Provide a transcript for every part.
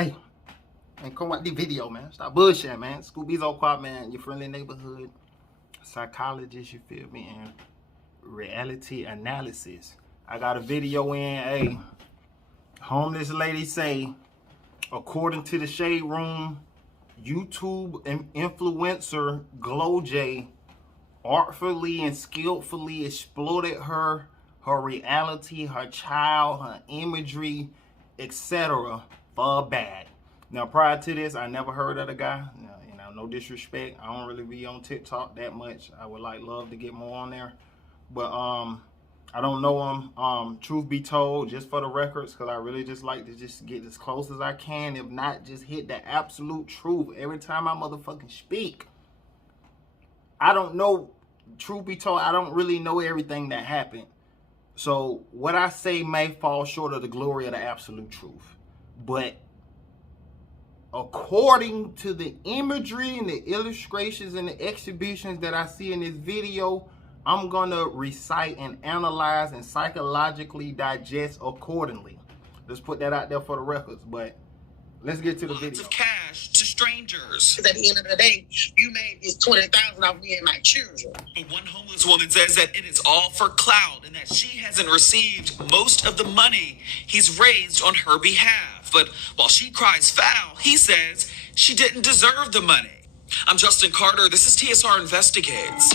Hey, man, come out the video, man. Stop bullshit, man. Scooby's O'Quad, man. Your friendly neighborhood psychologist, you feel me? And reality analysis. I got a video in. Hey, homeless lady say, according to the Shade Room, YouTube influencer GLO JAYS artfully and skillfully exploited her reality, her child, her imagery, etc. for a bag. Now, prior to this, I never heard of the guy. No disrespect. I don't really be on TikTok that much. I would love to get more on there, but I don't know him. Truth be told, just for the records, because I really just like to just get as close as I can. If not, just hit the absolute truth every time I motherfucking speak. I don't know. Truth be told, I don't really know everything that happened. So what I say may fall short of the glory of the absolute truth. But according to the imagery and the illustrations and the exhibitions that I see in this video, I'm gonna recite and analyze and psychologically digest accordingly. Let's put that out there for the records, but let's get to the video. Of cash to strangers. At the end of the day, you made this $20,000 off me and my children. But one homeless woman says that it is all for clout and that she hasn't received most of the money he's raised on her behalf. But while she cries foul, he says she didn't deserve the money. I'm Justin Carter. This is TSR Investigates.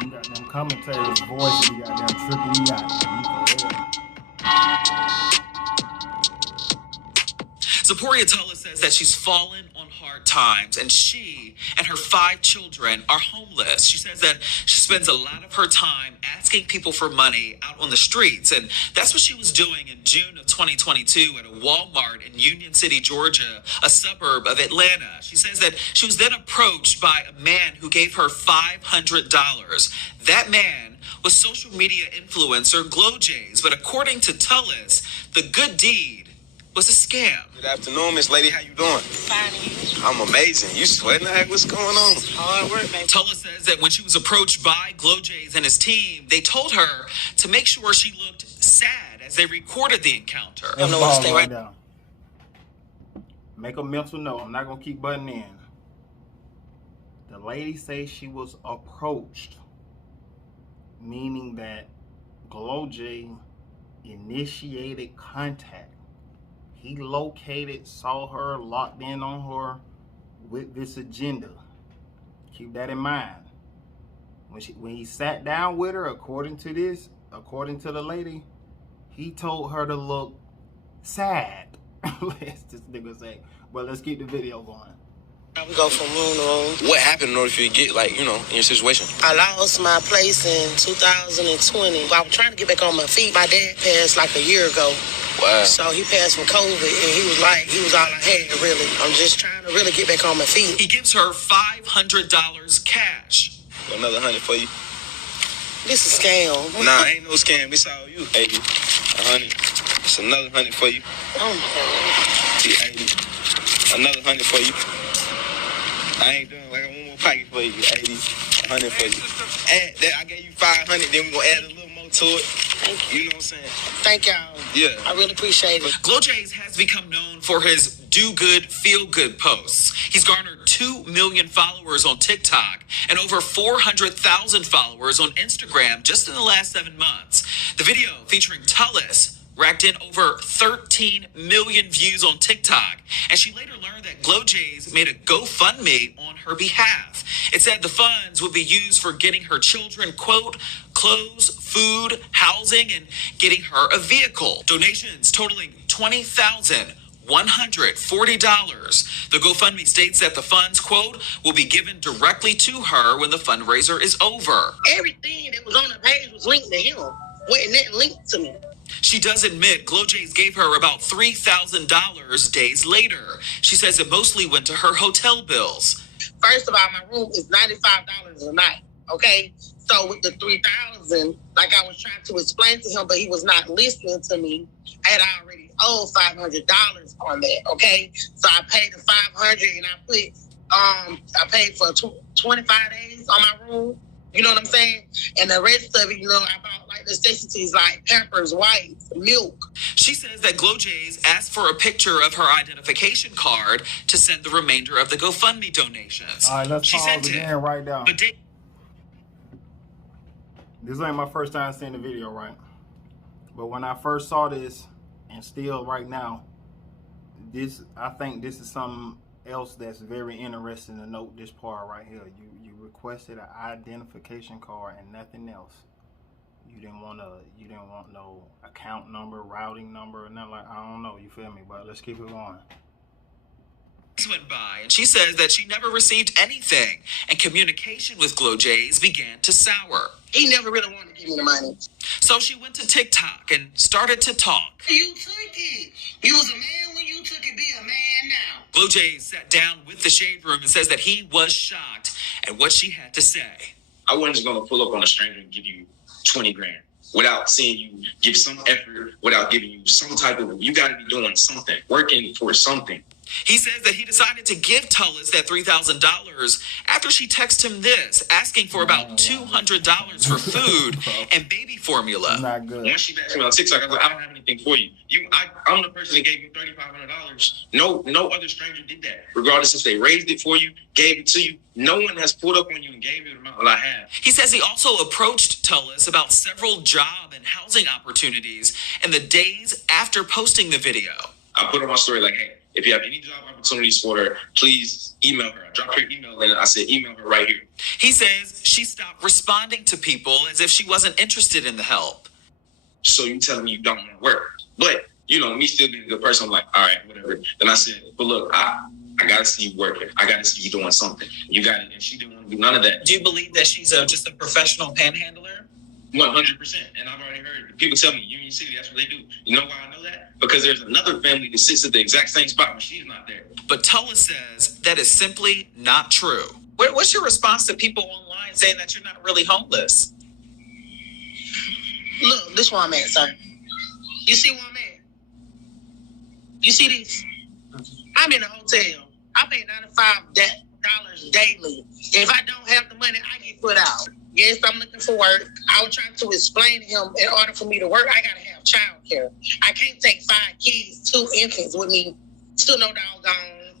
You got them commentators' voice, you got them tripping me out. Zipporah Tullis says that she's fallen on hard times and she and her 5 children are homeless. She says that she spends a lot of her time asking people for money out on the streets, and that's what she was doing in June of 2022 at a Walmart in Union City, Georgia, a suburb of Atlanta. She says that she was then approached by a man who gave her $500. That man was social media influencer GLO JAYS, but according to Tullis, the good deed was a scam. Good afternoon, Miss Lady. How you doing? Fine. I'm amazing. You sweating? What's going on? Hard work, baby. Tullis says that when she was approached by GLO JAYS and his team, they told her to make sure she looked sad as they recorded the encounter. I don't know what to stay right now. Make a mental note. I'm not gonna keep butting in. The lady says she was approached, meaning that GLO JAYS initiated contact. He located, saw her, locked in on her with this agenda. Keep that in mind. When he sat down with her, according to the lady, he told her to look sad. Let's just nigga say. But let's keep the video going. We go from room to room. What happened in order for you to get, in your situation? I lost my place in 2020. I was trying to get back on my feet. My dad passed like a year ago. Wow. So he passed from COVID, and he was all I had, really. I'm just trying to really get back on my feet. He gives her $500 cash. Another 100 for you. This is a scam. Nah, ain't no scam. It's all you. 80, 100. It's another 100 for you. Oh, my God. 80. Another 100 for you. I ain't doing one more pocket for you. 80, 100 for you. Add that, I gave you 500, then we're going to add a little more to it. Thank you. You know what I'm saying? Thank y'all. Yeah. I really appreciate it. GLO JAYS has become known for his do good, feel good posts. He's garnered 2 million followers on TikTok and over 400,000 followers on Instagram just in the last 7 months. The video featuring Tullis racked in over 13 million views on TikTok, and she later learned that GLO JAYS made a GoFundMe on her behalf. It said the funds would be used for getting her children, quote, clothes, food, housing, and getting her a vehicle. Donations totaling $20,140. The GoFundMe states that the funds, quote, will be given directly to her when the fundraiser is over. Everything that was on the page was linked to him. Wasn't that linked to me? She does admit GLO JAYS gave her about $3,000 days later. She says it mostly went to her hotel bills. First of all, my room is $95 a night, okay? So with the $3,000, like I was trying to explain to him, but he was not listening to me, I had already owed $500 on that, okay? So I paid the $500 and I paid for 25 days on my room. You know what I'm saying? And the rest of it, you know, I bought like necessities like Pampers, wipes, milk. She says that GLO JAYS asked for a picture of her identification card to send the remainder of the GoFundMe donations. All right, let's She pause sent again it, right now. but this ain't my first time seeing the video, right? But when I first saw this, and still right now, I think this is something else that's very interesting to note. This part right here, you requested an identification card and nothing else. You didn't want no account number, routing number, or nothing like. I don't know, you feel me? But let's keep it going. went by, and she says that she never received anything, and communication with GLO JAYS began to sour. He never really wanted to give me the money. So she went to TikTok and started to talk. You took it. You was a man when you took it. Be a man now. GLO JAYS sat down with the Shade Room and says that he was shocked at what she had to say. I wasn't just gonna pull up on a stranger and give you 20 grand without seeing you give some effort, without giving you some type of, you gotta be doing something, working for something. He says that he decided to give Tullis that $3,000 after she texted him this, asking for about $200 for food and baby formula. Not good. Once she asked me on TikTok, I was like, I don't have anything for you. I'm the person that gave you $3,500. No other stranger did that. Regardless if they raised it for you, gave it to you, no one has pulled up on you and gave you the amount that I have. He says he also approached Tullis about several job and housing opportunities in the days after posting the video. I put on my story like, hey, if you have any job opportunities for her, please email her. I dropped her email and I said, email her right here. He says she stopped responding to people as if she wasn't interested in the help. So you telling me you don't want to work. But, you know, me still being a good person, I'm like, all right, whatever. Then I said, but look, I got to see you working. I got to see you doing something. You got it. And she didn't want to do none of that. Do you believe that she's just a professional panhandler? 100%. And I've already heard people tell me, Union City, that's what they do. You know why I know that? Because there's another family that sits at the exact same spot when she's not there. But Tullis says that is simply not true. What's your response to people online saying that you're not really homeless? Look, this where I'm at, sir. You see where I'm at? You see this? I'm in a hotel. I pay $95 daily. If I don't have the money, I get put out. Yes, I'm looking for work. I was trying to explain to him, in order for me to work, I got to have childcare. I can't take 5 kids, 2 infants with me to no doggone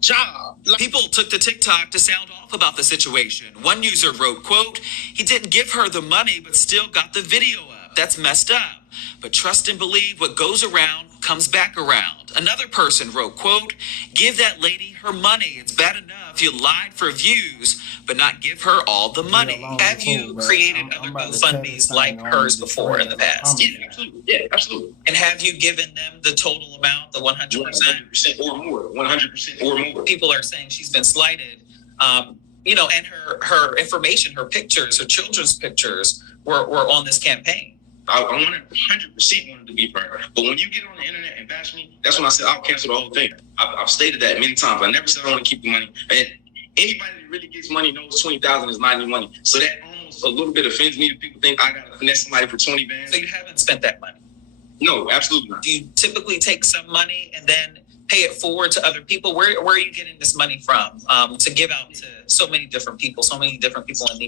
job. People took to TikTok to sound off about the situation. One user wrote, quote, he didn't give her the money, but still got the video up. That's messed up. But trust and believe what goes around comes back around. Another person wrote, quote, give that lady her money. It's bad enough you lied for views, but not give her all the money. Have you created other GoFundMes like hers before in the past? Yeah, absolutely. Yeah, absolutely. And have you given them the total amount, the 100%? 100% or more. 100% or more. People are saying she's been slighted. You know, and her information, her pictures, her children's pictures were on this campaign. I 100% wanted to be for her. But when you get on the internet and bash me, that's when I said I'll cancel the whole thing. I've stated that many times. I never said I want to keep the money. And anybody that really gets money knows 20,000 is not any money. So that almost a little bit offends me if people think I got to finesse somebody for 20 bands. So you haven't spent that money? No, absolutely not. Do you typically take some money and then pay it forward to other people? Where are you getting this money from to give out to so many different people in need?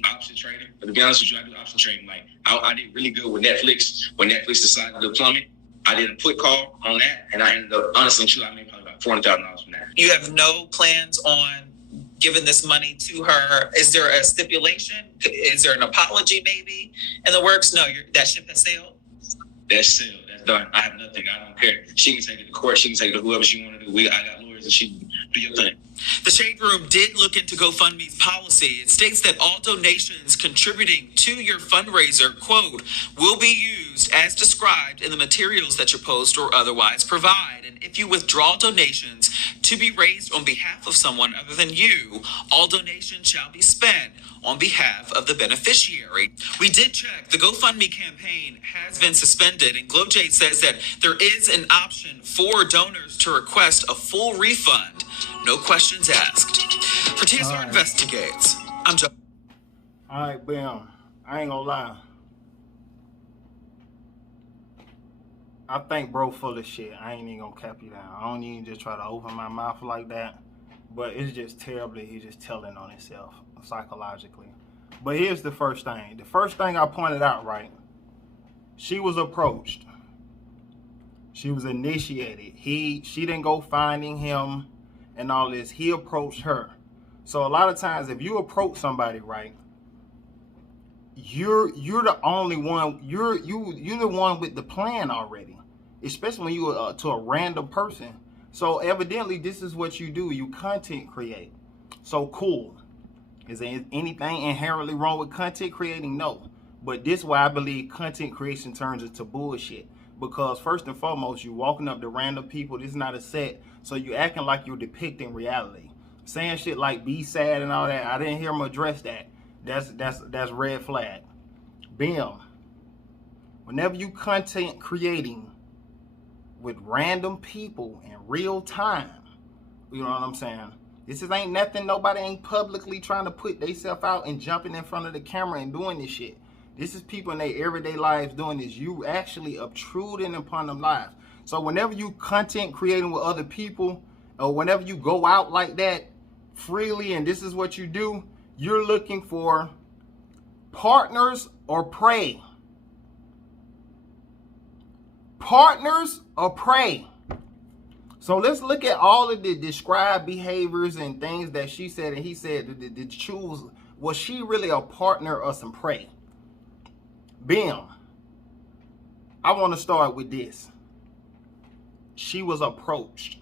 Option trading. But to be honest with you, I do option trading. Like I did really good with Netflix. When Netflix decided to plummet, I did a put call on that, and I ended up, honestly, I made probably about $400,000 from that. You have no plans on giving this money to her? Is there a stipulation? Is there an apology maybe in the works? No, that ship has sailed? That's sailed. That's done. I have nothing. I don't care. She can take it to court. She can take it to whoever she want to do. I got lawyers and she can do your thing. The Shade Room did look into GoFundMe's policy. It states that all donations contributing to your fundraiser, quote, will be used as described in the materials that your post or otherwise provide. And if you withdraw donations to be raised on behalf of someone other than you, all donations shall be spent on behalf of the beneficiary. We did check. The GoFundMe campaign has been suspended, and GLO JAYS says that there is an option for donors to request a full refund. No questions asked. For TSR Investigates, I'm Joe. All right, bam. I ain't gonna lie. I think bro full of shit. I ain't even gonna cap you down. I don't even just try to open my mouth like that. But it's just terribly, he's just telling on himself psychologically. But here's the first thing. The first thing I pointed out, right? She was approached. She was initiated. She didn't go finding him and all this. He approached her. So a lot of times, if you approach somebody, right, you're the only one. You're the one with the plan already. Especially when you to a random person. So evidently, this is what you do. You content create. So cool. Is there anything inherently wrong with content creating? No. But this is why I believe content creation turns into bullshit. Because first and foremost, you're walking up to random people. This is not a set. So you're acting like you're depicting reality. Saying shit like be sad and all that. I didn't hear him address that. That's red flag. Bam. Whenever you content creating with random people in real time, you know what I'm saying? This ain't nothing. Nobody ain't publicly trying to put themselves out and jumping in front of the camera and doing this shit. This is people in their everyday lives doing this. You actually obtruding upon them lives. So whenever you content creating with other people, or whenever you go out like that freely, and this is what you do, you're looking for partners or prey. Partners or prey. So let's look at all of the described behaviors and things that she said and he said to choose. Was she really a partner or some prey? Bam. I want to start with this. She was approached.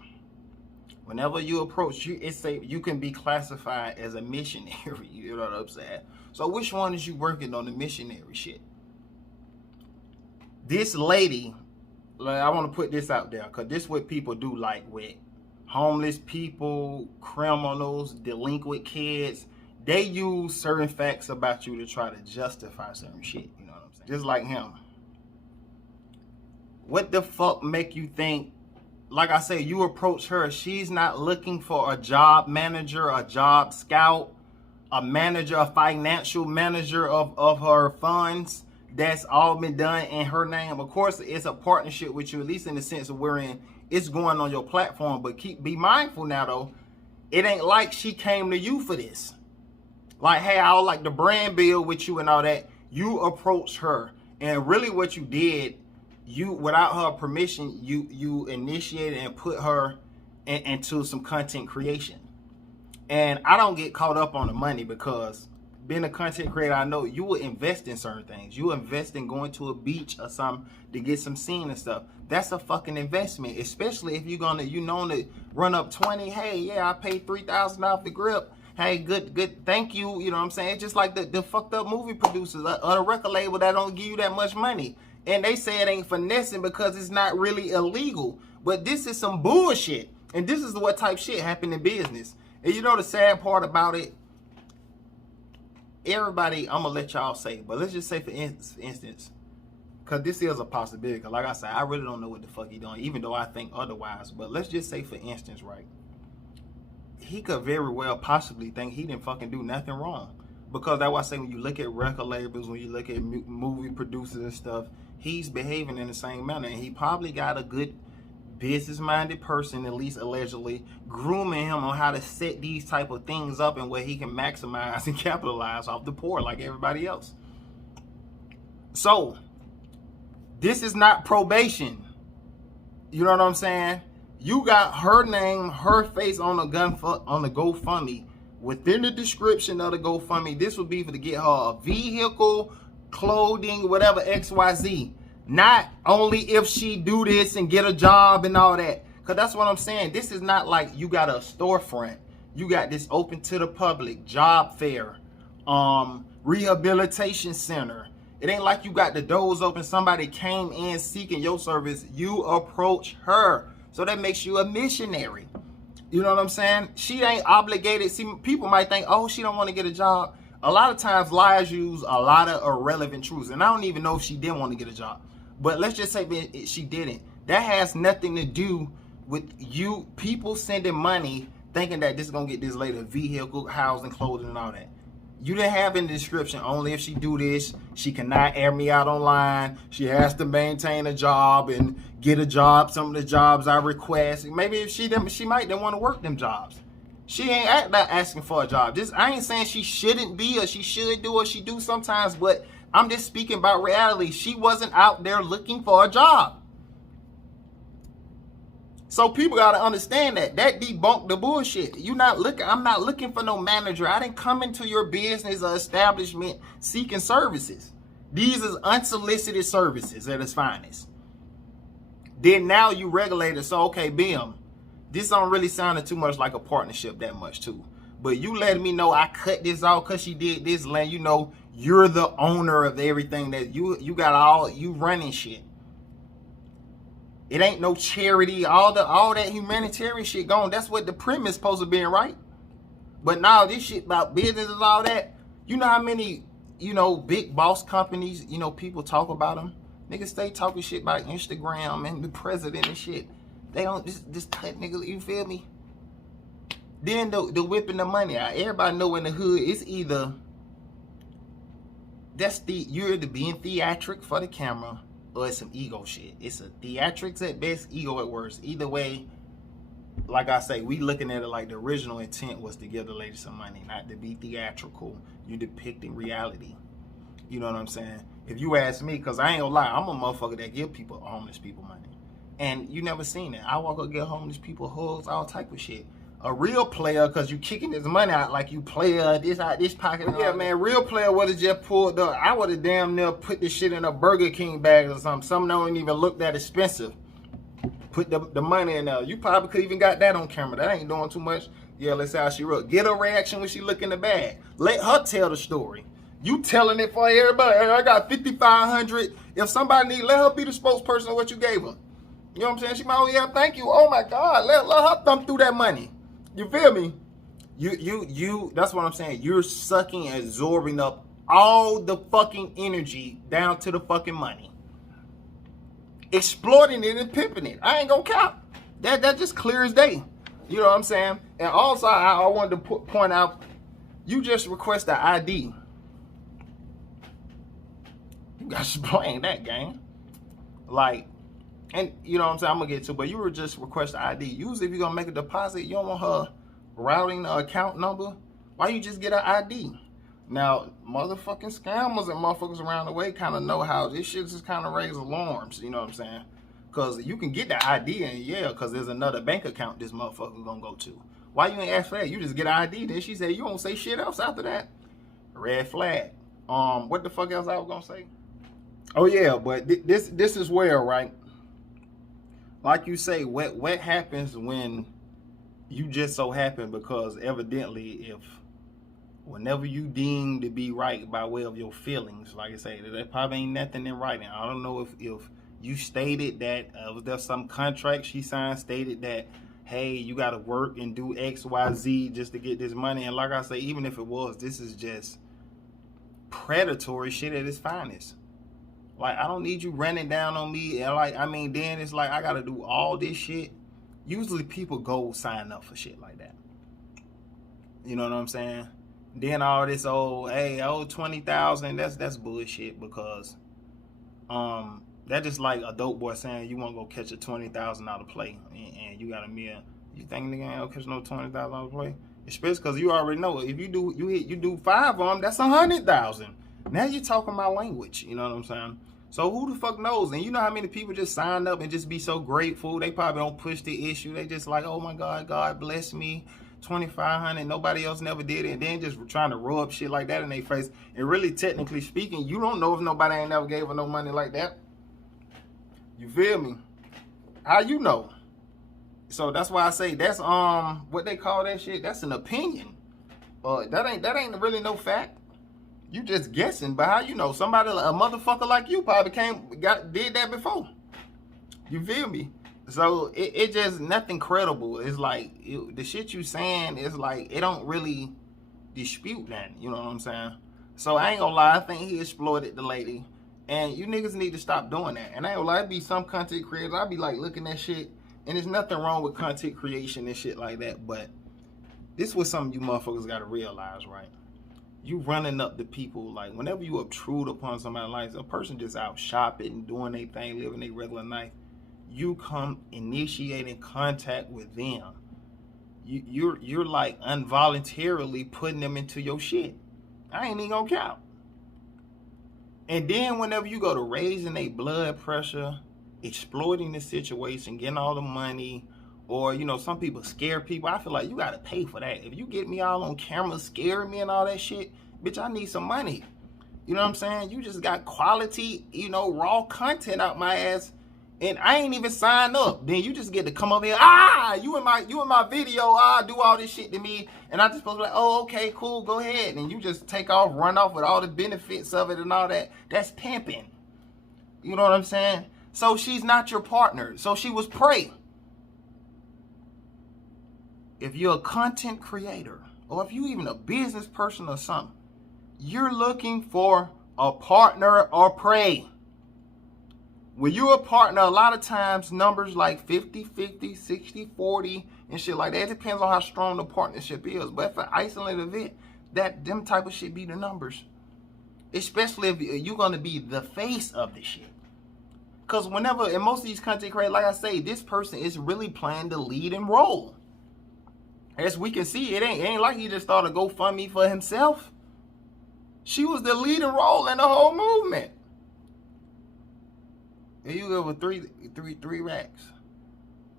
Whenever you approach, you can be classified as a missionary. You know what I'm saying? So which one is you working on, the missionary shit? This lady, like, I want to put this out there because this is what people do, like with homeless people, criminals, delinquent kids. They use certain facts about you to try to justify certain shit. You know what I'm saying? Just like him. What the fuck make you think, like I say, you approach her, she's not looking for a job manager, a job scout, a manager, a financial manager of her funds. That's all been done in her name. Of course, it's a partnership with you, at least in the sense of wherein it's going on your platform. But be mindful now, though. It ain't like she came to you for this. Like, hey, I would like the brand build with you and all that. You approached her. And really what you did, you, without her permission, you initiated and put her into some content creation. And I don't get caught up on the money because being a content creator, I know you will invest in certain things. You invest in going to a beach or something to get some scene and stuff. That's a fucking investment, especially if you're gonna, to run up 20. Hey, yeah, I paid $3,000 off the grip. Hey, good, thank you. You know what I'm saying? It's just like the fucked up movie producers or the record label that don't give you that much money. And they say it ain't finessing because it's not really illegal. But this is some bullshit. And this is what type shit happened in business. And you know the sad part about it? Everybody, I'm going to let y'all say, but let's just say for instance, because this is a possibility. Like I said, I really don't know what the fuck he doing, even though I think otherwise. But let's just say for instance, right? He could very well possibly think he didn't fucking do nothing wrong. Because that's why I say when you look at record labels, when you look at movie producers and stuff, he's behaving in the same manner. And he probably got a good business-minded person, at least allegedly, grooming him on how to set these type of things up and where he can maximize and capitalize off the poor like everybody else. So, this is not probation. You know what I'm saying? You got her name, her face on the GoFundMe. Within the description of the GoFundMe, this would be to get her a vehicle, clothing, whatever, XYZ. Not only if she do this and get a job and all that. Because that's what I'm saying. This is not like you got a storefront. You got this open to the public, job fair, rehabilitation center. It ain't like you got the doors open. Somebody came in seeking your service. You approach her. So that makes you a missionary. You know what I'm saying? She ain't obligated. See, people might think, oh, she don't want to get a job. A lot of times lies use a lot of irrelevant truths. And I don't even know if she didn't want to get a job. But let's just say she didn't. That has nothing to do with you people sending money thinking that this is going to get this lady a vehicle, housing, clothing, and all that. You didn't have in the description, only if she do this, she cannot air me out online. She has to maintain a job and get a job, some of the jobs I request. Maybe if she might then want to work them jobs. She ain't not asking for a job. I ain't saying she shouldn't be or she should do or she do sometimes, but I'm just speaking about reality. She wasn't out there looking for a job. So people got to understand that. That debunked the bullshit. I'm not looking for no manager. I didn't come into your business or establishment seeking services. These is unsolicited services at its finest. Then now you regulate it. So, okay, BIM, this don't really sound too much like a partnership that much too. But you letting me know I cut this off because she did this, land. You know, you're the owner of everything that you got all, you running shit. It ain't no charity, all that humanitarian shit gone. That's what the premise supposed to be, right? But now this shit about business and all that, you know how many, big boss companies, people talk about them? Niggas stay talking shit about Instagram and the president and shit. They don't just cut niggas, you feel me? Then the whipping the money out. Everybody know in the hood, it's either you're either being theatric for the camera, or it's some ego shit. It's a theatrics at best, ego at worst. Either way, like I say, we looking at it like the original intent was to give the lady some money, not to be theatrical. You depicting reality. You know what I'm saying? If you ask me, because I ain't gonna lie, I'm a motherfucker that give homeless people money. And you never seen it. I walk up, get homeless people hugs, all type of shit. A real player, because you kicking his money out like you player, this out this pocket. Yeah, man, real player would have just pulled up. I would have damn near put this shit in a Burger King bag or something. Some don't even look that expensive. Put the money in there. You probably could even got that on camera. That ain't doing too much. Yeah, let's see how she wrote. Get a reaction when she look in the bag. Let her tell the story. You telling it for everybody. I got 5,500. If somebody need, let her be the spokesperson of what you gave her. You know what I'm saying? She might, oh yeah, thank you. Oh my God, let her thumb through that money. You feel me? You. That's what I'm saying. You're sucking and absorbing up all the fucking energy down to the fucking money, exploiting it and pimping it. I ain't gonna cap. That just clear as day. You know what I'm saying? And also, I wanted to point out, you just request an ID. You got to explain that, gang. Like, and you know what I'm saying, I'm gonna get to, but you were just request an ID. Usually if you're gonna make a deposit, you don't want her routing the account number. Why you just get an ID? Now, motherfucking scammers and motherfuckers around the way kind of know how this shit just kind of raise alarms, you know what I'm saying? Because you can get the ID and yeah, because there's another bank account this motherfucker gonna go to. Why you ain't ask for that? You just get an ID. Then she said you don't say shit else after that. Red flag. What the fuck else I was gonna say? Oh yeah, but this is where, right? Like you say, what happens when you just so happen, because evidently whenever you deem to be right by way of your feelings, like I say, there probably ain't nothing in writing. I don't know if you stated that, was there some contract she signed stated that, hey, you got to work and do X, Y, Z just to get this money. And like I say, even if it was, this is just predatory shit at its finest. Like, I don't need you running down on me. And like, I mean, then it's like, I got to do all this shit. Usually people go sign up for shit like that. You know what I'm saying? Then all this old, hey, I owe 20,000. That's bullshit, because that's just like a dope boy saying you want to go catch a $20,000 play and you got a meal. You think nigga ain't gonna catch no $20,000 play? Especially because you already know if you do 5 of them, that's 100,000. Now you're talking my language. You know what I'm saying? So who the fuck knows? And you know how many people just signed up and just be so grateful. They probably don't push the issue. They just like, oh my God, God bless me. 2,500, nobody else never did it, and then just trying to rub shit like that in their face. And really, technically speaking, you don't know if nobody ain't never gave her no money like that. You feel me? How you know? So that's why I say that's what they call that shit. That's an opinion. That ain't really no fact. You just guessing, but how you know? Somebody, a motherfucker like you, probably did that before. You feel me? So it just nothing credible. It's like the shit you saying is like it don't really dispute that. You know what I'm saying? So I ain't gonna lie. I think he exploited the lady, and you niggas need to stop doing that. And I ain't gonna lie. It be some content creators. I be like looking at shit, and there's nothing wrong with content creation and shit like that. But this was something you motherfuckers gotta realize, right? You running up to people, like whenever you obtrude upon somebody's life, a person just out shopping, doing their thing, living their regular life. You come initiating contact with them. you're like involuntarily putting them into your shit. I ain't even gonna count. And then whenever you go to raising their blood pressure, exploiting the situation, getting all the money, or you know, some people scare people. I feel like you gotta pay for that. If you get me all on camera scaring me and all that shit, bitch, I need some money. You know what I'm saying? You just got quality, you know, raw content out my ass, and I ain't even signed up. Then you just get to come up here, you in my video, do all this shit to me, and I just supposed to be like, oh, okay, cool, go ahead. And you just take off, run off with all the benefits of it and all that. That's pimping. You know what I'm saying? So she's not your partner. So she was prey. If you're a content creator, or if you even a business person or something, you're looking for a partner or prey. When you're a partner, a lot of times numbers like 50-50, 60-40, and shit like that. It depends on how strong the partnership is. But for isolated event, them type of shit be the numbers. Especially if you're gonna be the face of the shit. Cause whenever, in most of these content creators, like I say, this person is really playing the leading role. As we can see, it ain't like he just started GoFundMe for himself. She was the leading role in the whole movement. And you go with three racks.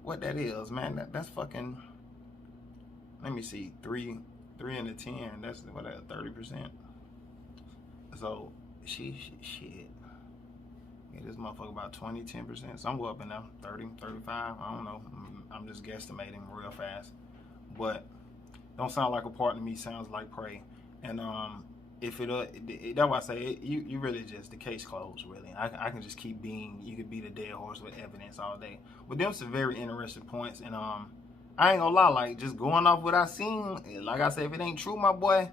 What that is, man? That's fucking. Let me see, 3 into 10. That's what, 30%. So shit. Yeah, this motherfucker about 20, 10%. Somewhere up in there, 30, 35. I don't know. I'm just guesstimating real fast. But don't sound like a partner to me. Sounds like prey. And if that's why I say you really just the case closed. Really, I can just keep being. You could be the dead horse with evidence all day. But them some very interesting points. And I ain't gonna lie. Like just going off what I seen. Like I said, if it ain't true, my boy,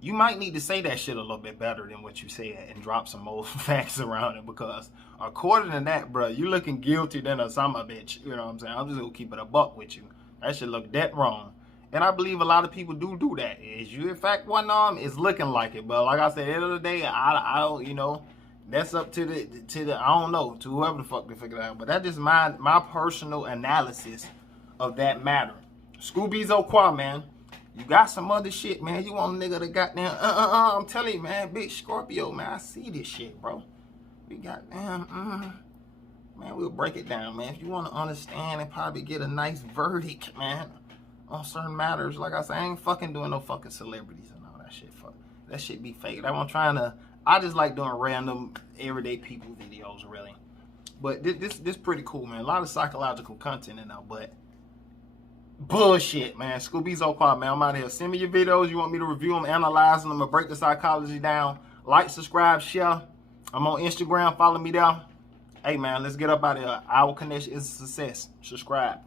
you might need to say that shit a little bit better than what you said and drop some more facts around it. Because according to that, bro, you looking guilty than a son of a bitch. You know what I'm saying? I'm just gonna keep it a buck with you. That shit look dead wrong. And I believe a lot of people do that. Is you in fact one arm is looking like it, but like I said, at the end of the day, I don't, you know, that's up to the I don't know, to whoever the fuck to figure it out. But that's just my personal analysis of that matter. Scooby's O'Quah, man. You got some other shit, man. You want a nigga that goddamn I'm telling you, man, big Scorpio, man. I see this shit, bro. We got man, we'll break it down, man. If you want to understand and probably get a nice verdict, man, on certain matters, like I said, I ain't fucking doing no fucking celebrities and all that shit. Fuck, that shit be fake. I just like doing random everyday people videos, really. But this pretty cool, man. A lot of psychological content in there, but bullshit, man. Scooby's O'Quah, man. I'm out here. Send me your videos. You want me to review them, analyze them, and break the psychology down. Like, subscribe, share. I'm on Instagram. Follow me there. Hey, man, let's get up out of here. Our connection is a success. Subscribe.